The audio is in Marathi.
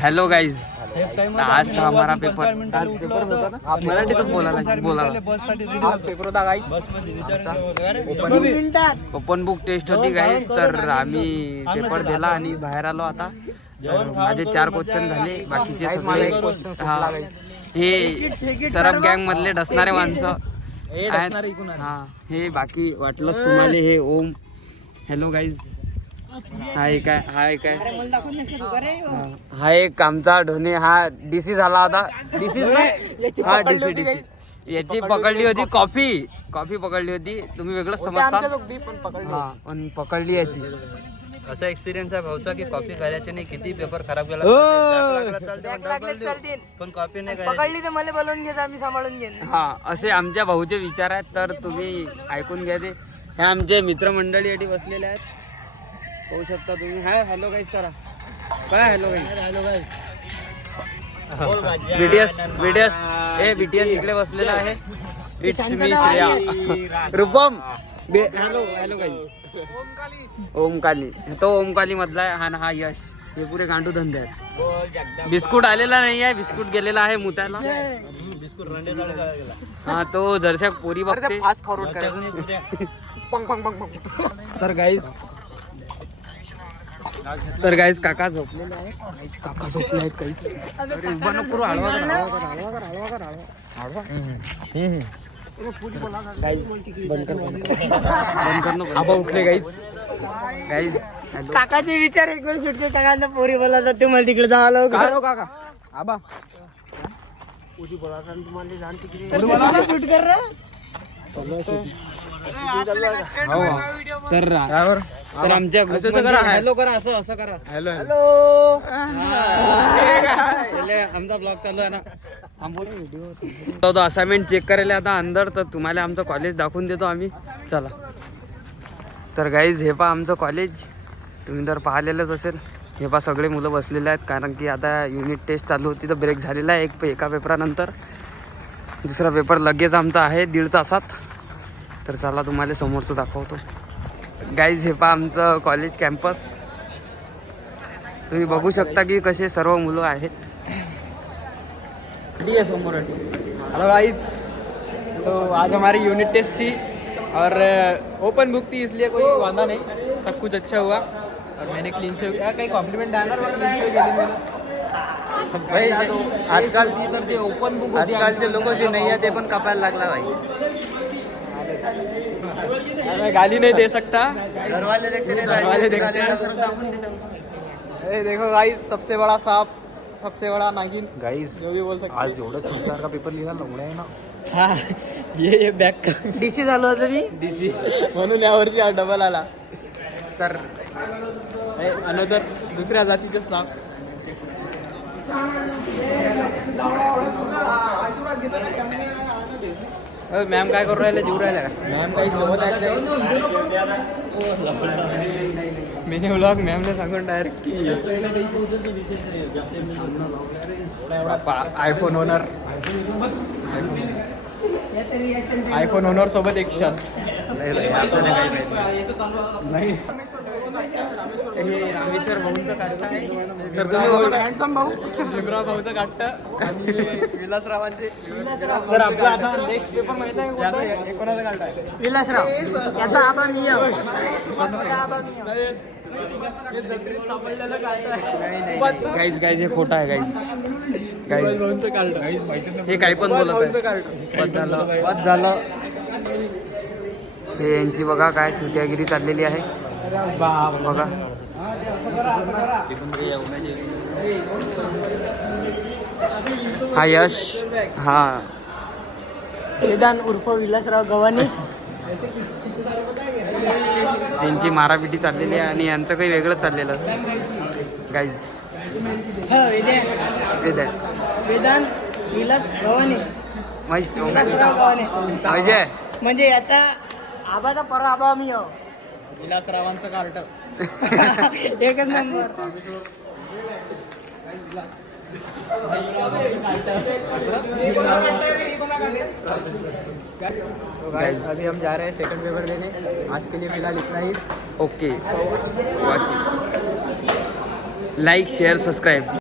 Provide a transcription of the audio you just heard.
हेलो गाइज, आज था हमारा पेपर होता ना, मराठी तो बोला आज पेपर होता गाइज, ओपन बुक टेस्ट होती गाइज. तर आम्ही पेपर दिला आणि बाहेर आलो. आता तर माझे 4 क्वेश्चन झाले, बाकीचे सगळे हे सरब गँग मधले डसणारे माणसं आहेत. हा, हे बाकी वाटलंच तुम्हाला. हे ओम, हॅलो गाइज. हाय काय हा एक आमचा ढोणे. हा डीसी झाला होता. डीसी हा डीसी याची पकडली होती कॉफी पकडली होती. तुम्ही वेगळंच समजता, पण पकडली याची. असा एक्सपिरियन्स आहे भाऊचा की कॉपी करायची नाही. किती पेपर खराब गेला पण कॉपी नाही पकडली तर मला बोलवून घेत, आम्ही सांभाळून घेईन. हा, असे आमच्या भाऊचे विचार आहेत. तर तुम्ही ऐकून घ्या. ते हे आमचे मित्रमंडळी याठी बसलेले आहेत, पाहू शकता तुम्ही. हाय हॅलो गाईज करा. काय हॅलो गाईज. बीटीएस इकडे बसलेला आहे. It's me Shreya. Rupam hello guys. Omkali, तो ओमकाली मधला आहे. हा यश. हे पुरे गांडू धंदे आहेत. बिस्कुट आलेला नाही आहे, बिस्कुट गेलेला आहे मुतायला. हा, तो जरशा पोरी बघते. फास्ट फॉरवर्ड करा. तर गाईज काका झोपलेले आहेत. काहीच उभा नको करू. हळवा कर. बंद कर नको. आबा उठले गाईज. काकाचे विचार एक वेळ सुटते. काकांना पोरी बोला जाते, मला तिकडे जावं लागलं. काका आबा शूट कर रे. तर आमच्या हॅलो करा. असं करा. हॅलो आमचा ब्लॉग चालू आहे ना. असाइनमेंट चेक करायला आता अंदर. तर तुम्हाला आमचं कॉलेज दाखवून देतो आम्ही. चला. तर गाईज हे पहा आमचं कॉलेज. तुम्ही तर पाहिलेलंच असेल. हे पहा सगळे मुलं बसलेले आहेत, कारण की आता युनिट टेस्ट चालू होती तर ब्रेक झालेला आहे. एका पेपरानंतर दुसरा पेपर लगेच आमचा आहे 1.5 तासात. तर चला तुम्हाला समोरचं दाखवतो. गाईज हे पहा आमचं कॉलेज कॅम्पस. तुम्ही बघू शकता की कसे सर्व मुलं आहेत. समोर. हेलो गाइस, तो आज हमारी यूनिट टेस्ट थी और ओपन बुक थी, इसलिए कोई वादा नहीं, सब कुछ अच्छा हुआ. और मैंने क्लीन से कहीं कॉम्प्लीमेंट डाला भाई. आजकालचे लोक जे नाही आहे ते पण कापायला लागला भाई. मैं गाली नहीं दे सकता. घरवाले देखते ये देखो गाइस, सबसे बड़ा सांप, सबसे बड़ा नागिन. गाईज जो भी बोल सकते. आज एवढं का पेपर लिहिला लवडा आहे ना. हाँ, ये बॅक का डीसी झालं होतं मी. डीसी म्हणून यावर्षी हा डबल आला. तर अनदर दुसऱ्या जातीचे स्टाफ. मॅम काय करू राहिले? जीव राहिल्या का मॅम? काही जेवत आहे. मेने ब्लॉग मॅम ने सांगून डायरेक्ट की आयफोन ओनर सोबत एक क्षण. नाही रामेश्वर भाऊंचं काढतं आहे. तर तुम्ही हँडसम भाऊ भीमराव भाऊचं काढतं आणि विलासरावांचे. तर आपला आता नेक्स्ट पेपर माहित आहे कोणाचं काढताय? विलासराव याचा आबा मी गाईज हे खोटं आहे. गाईज भाऊंचं काढतं. हे काही पण बोलत भाऊंचं आहे. काढतं. बस झालं. हे यांची बघा काय चुतियागिरी चाललेली आहे. बघा हा यश. हा वेदांत उर्फ विलासराव गव्हाणे. त्यांची मारापिटी चाललेली आहे आणि यांचं काही वेगळंच चाललेलं असतं. गाईज वेदांत विलास गव्हाणे. विलासराव गव्हाणे म्हणजे याचा आबाचा परवा आबा मी हो. विलासरावांचं कार्ट. एकच नंबर. तो गाइस अभी हम जा रहे हैं सेकंड पेपर देने. आज के लिए फिलहाल इतना ही. Okay, watching. Like share subscribe.